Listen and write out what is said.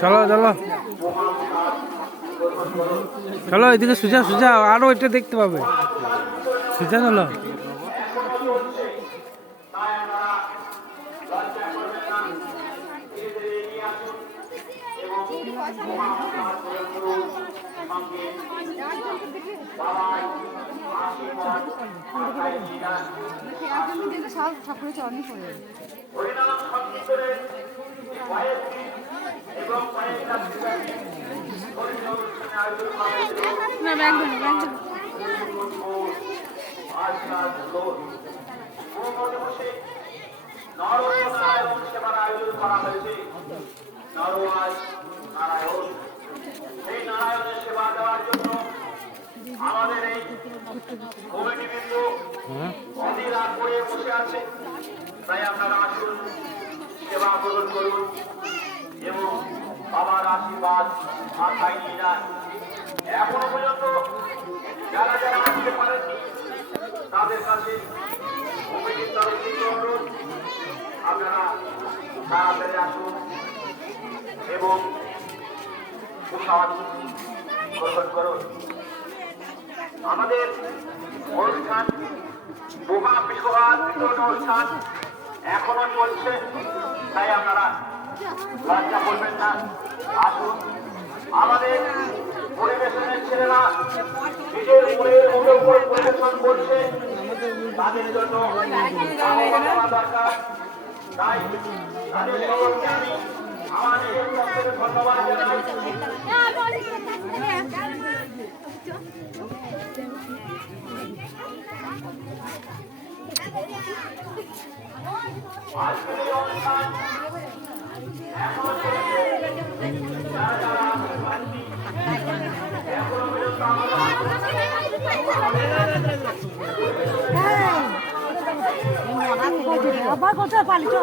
চলো চলো চলো, এদিকে সুজা সুজা, আরো এটা দেখতে পাবে। সুজা চলো। নারায়ণ সেবার আয়োজন করা হয়েছে। নারায়ণ, এই নারায়ণের সেবা দেওয়ার জন্য আমাদের এই কমিটিবৃন্দ অধীর করে বসে আছে। তাই আপনারা আসুন, সেবা গ্রহণ করুন এবং বাবার আশীর্বাদ মাথায় নিয়ে যান। এখনো পর্যন্ত যারা যারা আসতে পারেননি তাদের কাছে কমিটির তরফ থেকে অনুরোধ, আপনারা তাড়াতাড়ি আসুন এবং প্রসাদ গ্রহণ করুন। আমাদের অনুষ্ঠান বোমা বিস্ফোরণ অনুষ্ঠান এখনো চলছে, তাই আপনারা লজ্জা করবেন না, আসুন। আমাদের পরিবেশনের ছেলেরা নিজের মনের মতো করে পরিবেশন করছে, তাদের জন্য দরকার। তাই তাদের সকলকে আমি আমার নিজের পক্ষে ধন্যবাদ জানাই। আজকের এই অনুষ্ঠান এখনো চলছে। যারা যারা আসতে পারেননি এখনো পর্যন্ত আবার কোথায় পালি তো